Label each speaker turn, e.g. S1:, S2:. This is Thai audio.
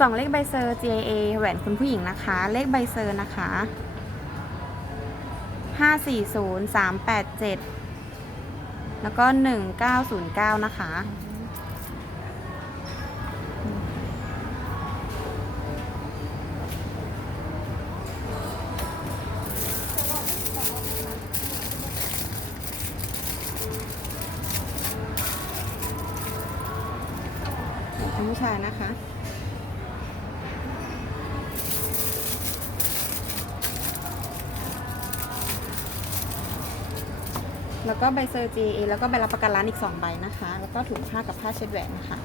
S1: สองเลขใบเซอร์ GIA แหวนคุณผู้หญิงนะคะ เลขใบเซอร์นะคะห้าสี่ศูนย์สามแปดเจ็ดแล้วก็หนึ่งเก้าศูนย์เก้านะคะของผู้ชายนะคะ แล้วก็ใบเซอร์ GA แล้วก็ใบรับประกันร้านอีก 2 ใบนะคะ แล้วก็ถุงผ้ากับผ้าเช็ดแหวนนะคะ